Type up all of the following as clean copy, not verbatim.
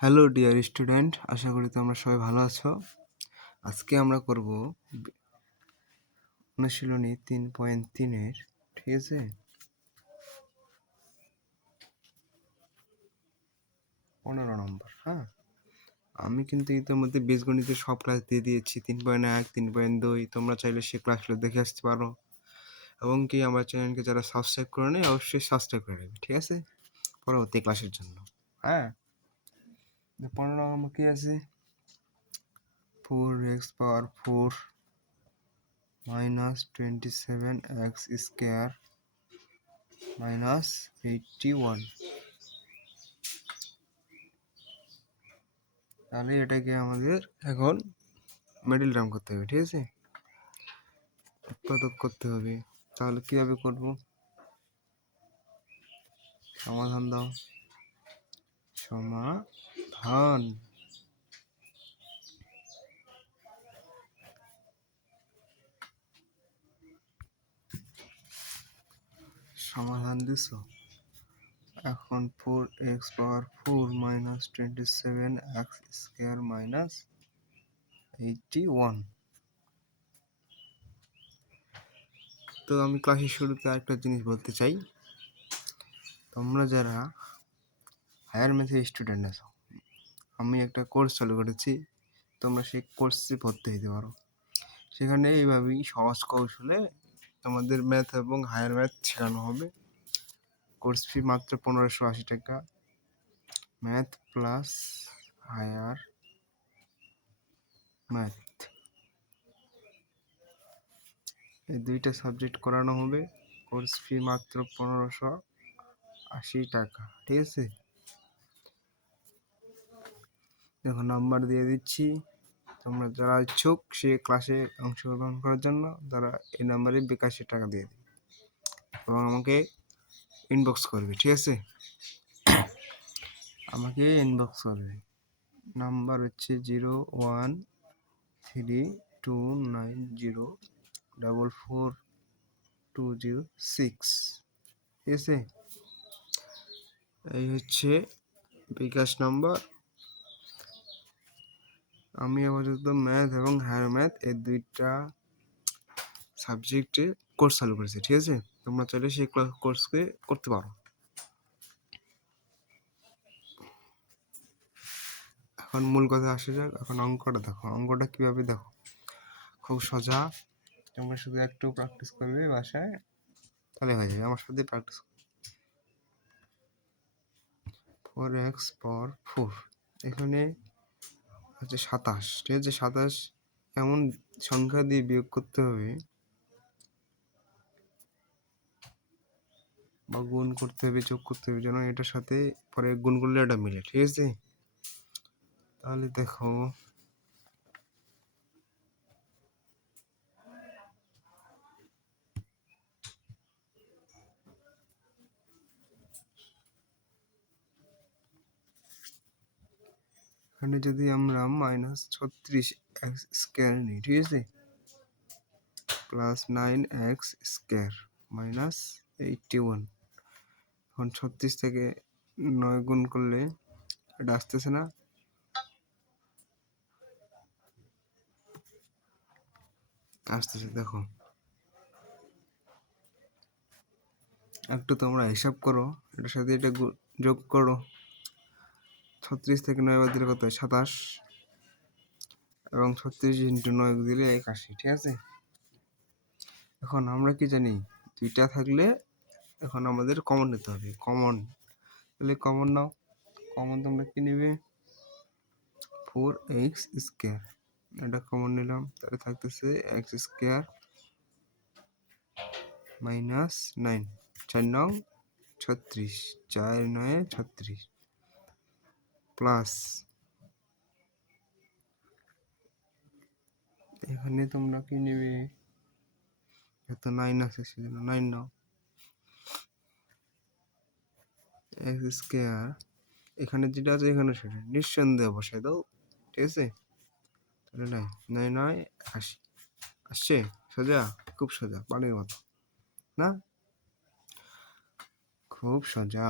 Hello dear student, আশা করি তোমরা সবাই ভালো আছো। আজকে আমরা করব অনুশীলনী 3.3-এর, ঠিক আছে, 15 নম্বর। হ্যাঁ, আমি কিন্তু ইতিমধ্যে বীজগণিতের সব ক্লাস দিয়ে দিয়েছি, 3.1, 3.2। তোমরা চাইলে সেই ক্লাসগুলো দেখে আসতে পারো, এবং কি আমার চ্যানেলকে যারা সাবস্ক্রাইব করে নেয় অবশ্যই সাবস্ক্রাইব করে নেবে, ঠিক আছে, পরবর্তী ক্লাসের জন্য। হ্যাঁ, 15 নম্বর কি আছে? 4x⁴ minus 27x square minus 81। তাহলে এটাকে আমাদের এখন মিডল টার্ম করতে হবে, ঠিক আছে, উৎপাদক করতে হবে। তাহলে কিভাবে করব? সমাধান দাও। সমাধান সমাধান দিছো। এখন 4x⁴ minus 27x square minus 81। তো আমি ক্লাসের শুরুতে একটা জিনিস বলতে চাই, তোমরা যারা হায়ার ম্যাথের স্টুডেন্ট আছো, আমি একটা কোর্স চালু করেছি, তোমরা সেই কোর্সে ভর্তি হতে পারো। সেখানে এইভাবেই সহজ কৌশলে তোমাদের ম্যাথ এবং হায়ার ম্যাথ শেখানো হবে। কোর্স ফি মাত্র 1580 টাকা। ম্যাথ প্লাস হায়ার ম্যাথ, এই দুইটা সাবজেক্ট করানো হবে। কোর্স ফি মাত্র 1580 টাকা, ঠিক আছে। দেখো নাম্বার দিয়ে দিচ্ছি, তোমরা যারা ইচ্ছুক সে ক্লাসে অংশগ্রহণ করার জন্য তারা এই নাম্বারে বিকাশে টাকা দিয়ে দেবে এবং আমাকে ইনবক্স করবে, ঠিক আছে, আমাকে ইনবক্স করবে। নাম্বার হচ্ছে 01329044206, ঠিক আছে। এই হচ্ছে বিকাশ নাম্বার। আমি আপাতত ম্যাথ এবং হায়ার ম্যাথ এই দুইটা সাবজেক্টে কোর্স চালু করেছি, ঠিক আছে। তোমরা চাইলে সেই কোর্সকে করতে পারো। এখন মূল কথা আসা যাক। এখন অঙ্কটা দেখো, অঙ্কটা কিভাবে দেখো, খুব সোজা। তোমরা শুধু একটু প্র্যাকটিস করবে বাসায়, তাহলে হয়ে যাবে। আমার সাথে প্র্যাকটিস। 4x⁴ এখানে হচ্ছে 27, ঠিক আছে। 27 এমন সংখ্যা দিয়ে বিয়োগ করতে হবে বা গুণ করতে হবে, যোগ করতে হবে, যেন এটার সাথে পরে গুণ করলে এটা মিলে, ঠিক আছে। তাহলে দেখো, এখানে যদি আমরা -36x² নিই, ঠিক আছে, প্লাস 9x² মাইনাস 81। এখন 36 থেকে 9 গুণ করলে এটা আসতেছে না, আসতেছে। দেখো একটু তোমরা হিসাব করো, এটার সাথে এটা যোগ করো। 36 থেকে 9 বাদ দিলে কত হয়? 27, এবং 36 × 9 দিলে 81, ঠিক আছে। এখন আমরা কি জানি, দুইটা থাকলে এখন আমাদের কমন নিতে হবে। কমন, তাহলে কমন নাও। কমন তোমরা কি নেবে? 4x², এটা কমন নিলাম, তাহলে থাকতেছে x² মাইনাস 9, 4 9 36, 4 9 36, প্লাস এখানে তোমরা কি নেবে? এত 9 আছে সেজন্য 9 নাও। x², এখানে যেটা আছে এখানে সেটা নিঃসন্দেহে বসাই দাও, ঠিক আছে। তাহলে 9 9 80 আসছে। সোজা, খুব সোজা, পানির মতো না, খুব সোজা।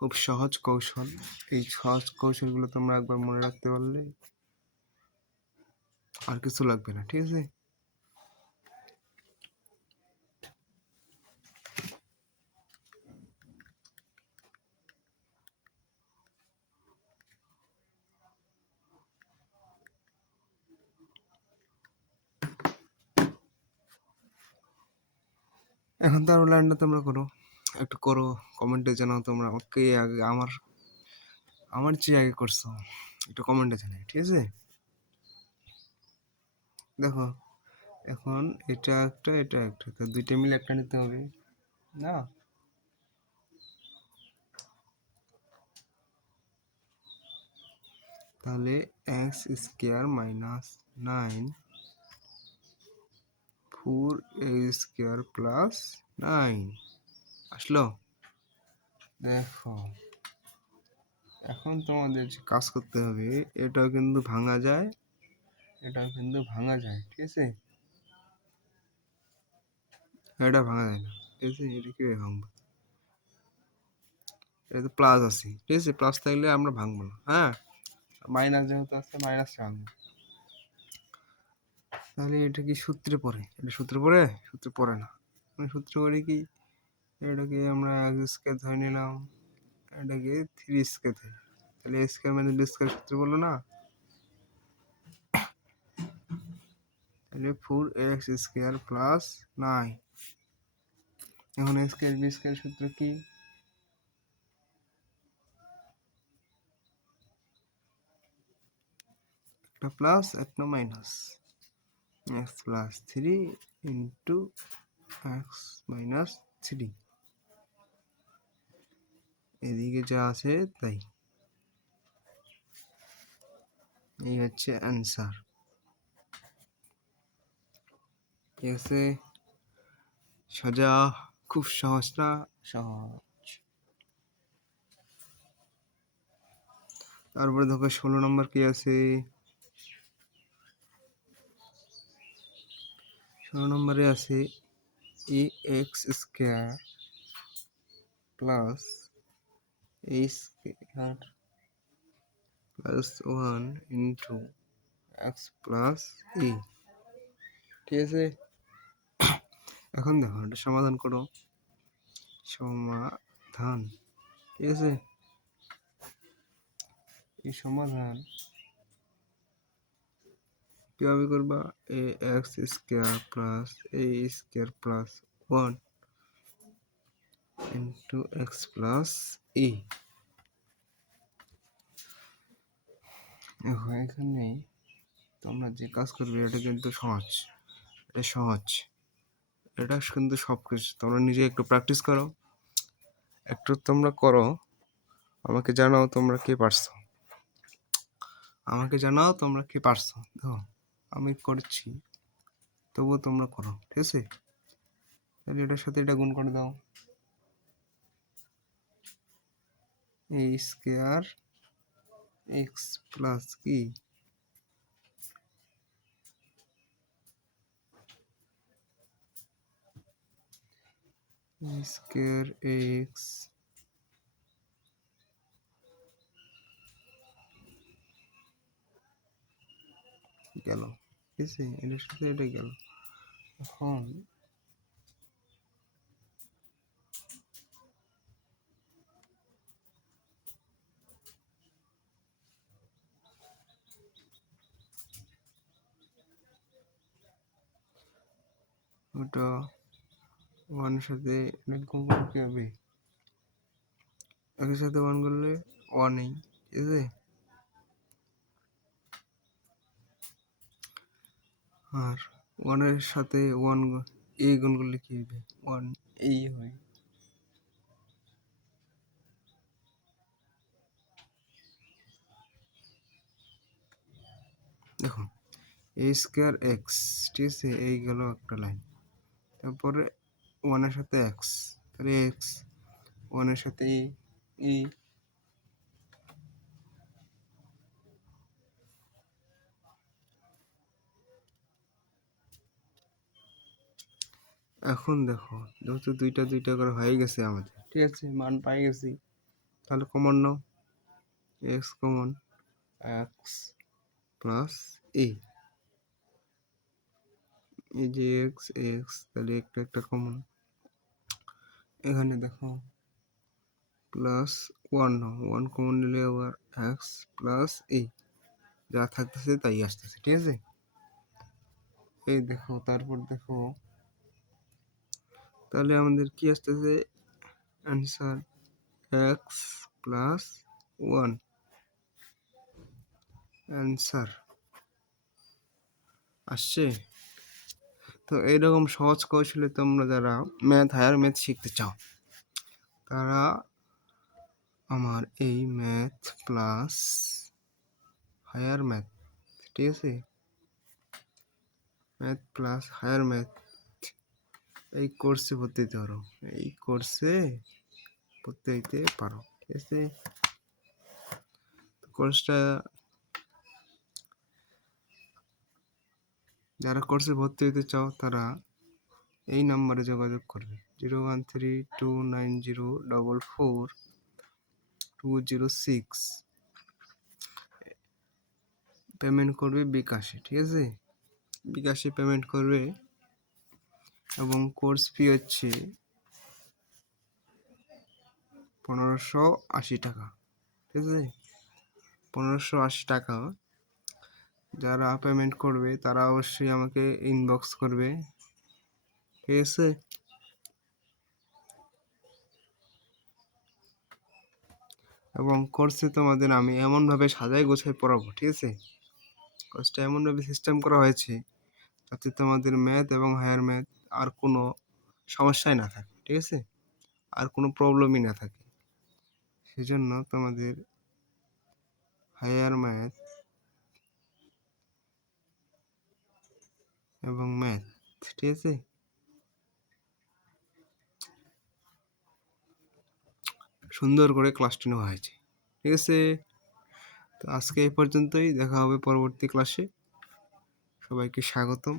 খুব সহজ কৌশল। এই সহজ কৌশলগুলো তোমরা একবার মনে রাখতে পারলে আর কিছু লাগবে না, ঠিক আছে? এখন তার লাইনটা তোমরা করো, একটু করো, কমেন্টে জানাও তোমরা আমাকে আগে আমার চেয়ে আগে করছো, একটু কমেন্টে জানাই, ঠিক আছে? দেখো এখন এটা একটা তো দুইটা মিলে একটা নিতে হবে না? তাহলে x square minus 9 4 a square plus 9 আসলো। দেখো এখন তোমাদের যে কাজ করতে হবে, এটাও কিন্তু ভাঙা যায়, এটাও কিন্তু ভাঙা যায়, ঠিক আছে? এটা ভাঙা যায় না, ঠিক আছে? এটা কিভাবে ভাঙবো? এটা তো প্লাস আছে, ঠিক আছে? প্লাস থাকলে আমরা ভাঙবো না, হ্যাঁ? মাইনাস যেহেতু আছে, মাইনাস ভাঙবো। তাহলে এটা কি সূত্রে পড়ে? এটা সূত্রে পড়ে? সূত্রে পড়ে না। মানে সূত্র পড়ে কি, এটাকে আমরা এক্স স্কোয়ার ধরে নিলাম, এটাকে 3 স্কোয়ার ধরে, তাহলে এ স্কোয়ার মানে বি স্কোয়ার সূত্র বললো না? তাহলে 4x স্কোয়ার প্লাস 9। এখন এ স্কোয়ার বি স্কোয়ার সূত্র কি? একটা প্লাস একটা minus, x plus 3 into x minus 3, এদিকে যা আছে তাই। এই হচ্ছে অ্যান্সার, ঠিক আছে? সোজা, খুব সহজ না? সহজ। তারপরে দেখো 16 নম্বর কি আছে? 16 নম্বরে আছে a x square plus a square plus 1 into x plus e, ঠিক আছে? এখন দেখো এটা সমাধান করো, সমাধান, ঠিক আছে? এই সমাধান কিভাবে করবা? A x square plus a square plus 1 into x plus e. দেখো এখানে তোমরা যে কাজ করবে এটা কিন্তু সহজ, এটা সহজ, এটা কিন্তু সব কিছু তোমরা নিজে একটু প্র্যাকটিস করো, একটু তোমরা করো, আমাকে জানাও তোমরা কে পারছো, আমাকে জানাও তোমরা কে পারছো। দেখো আমি করছি, তবুও তোমরা করো, ঠিক আছে? তাহলে এটার সাথে এটা গুণ করে দাও, এ স্কোয়ার এক্স প্লাস কি স্কোয়ার এক্স গেল, ঠিক আছে? এটার সাথে এটা গেল। এখন ওটা ওয়ানের সাথে এটা গুণ করলে কি হবে? একের সাথে ওয়ান করলে ওয়ানই, ঠিক আছে? আর ওয়ানের সাথে ওয়ান এ গুণ করলে কি হবে? ওয়ান এই হয়। দেখো এ স্কোয়ার এক্স, ঠিক আছে? এই গেল একটা লাইন, তারপরে ওয়ানের সাথে এক্স, তাহলে এক্স, ওয়ানের সাথে ই, এখন দেখো যেহেতু দুইটা দুইটা করে হয়ে গেছে আমাদের, ঠিক আছে? মান পাই গেছি, তাহলে কমন নাও, এক্স কমন, এক্স প্লাস এ, এই যে এক্স এক্স, তাহলে একটা কমন, এখানে দেখো প্লাস ওয়ান নাও, ওয়ান কমন নিলে আবার এক্স প্লাস এ, যা থাকতেছে তাই আসতেছে, ঠিক আছে। এই দেখো, তারপর দেখো তাহলে আমাদের কি আসতেছে answer, x plus one answer আসছে। তো এইরকম সহজ কৌশলে তোমরা যারা হায়ার ম্যাথ শিখতে চাও, তারা আমার এই ম্যাথ প্লাস হায়ার ম্যাথ, ঠিক আছে, ম্যাথ প্লাস হায়ার ম্যাথ এই কোর্সে ভর্তি হতে পারো, এই কোর্সে ভর্তি হইতে পারো, ঠিক আছে। কোর্সটা যারা কোর্সে ভর্তি হতে চাও তারা এই নাম্বারে যোগাযোগ করবে, 013290442006, পেমেন্ট করবে বিকাশে, ঠিক আছে, বিকাশে পেমেন্ট করবে। এবং কোর্স ফি হচ্ছে 1580 টাকা, ঠিক আছে, 1580 টাকা। যারা পেমেন্ট করবে তারা অবশ্যই আমাকে ইনবক্স করবে, ঠিক আছে। এবং কোর্সে তোমাদের আমি এমনভাবে সাজাই গোছাই পড়াবো, ঠিক আছে, কোর্সটা এমনভাবে সিস্টেম করা হয়েছে যাতে তোমাদের ম্যাথ এবং হায়ার ম্যাথ আর কোনো সমস্যাই না থাকে, ঠিক আছে, আর কোনো প্রবলেমই না থাকে। সেজন্য তোমাদের হায়ার ম্যাথ এবং ম্যাথ, ঠিক আছে, সুন্দর করে ক্লাসটি নেওয়া হয়েছে, ঠিক আছে। তো আজকে এই পর্যন্তই, দেখা হবে পরবর্তী ক্লাসে। সবাইকে স্বাগতম।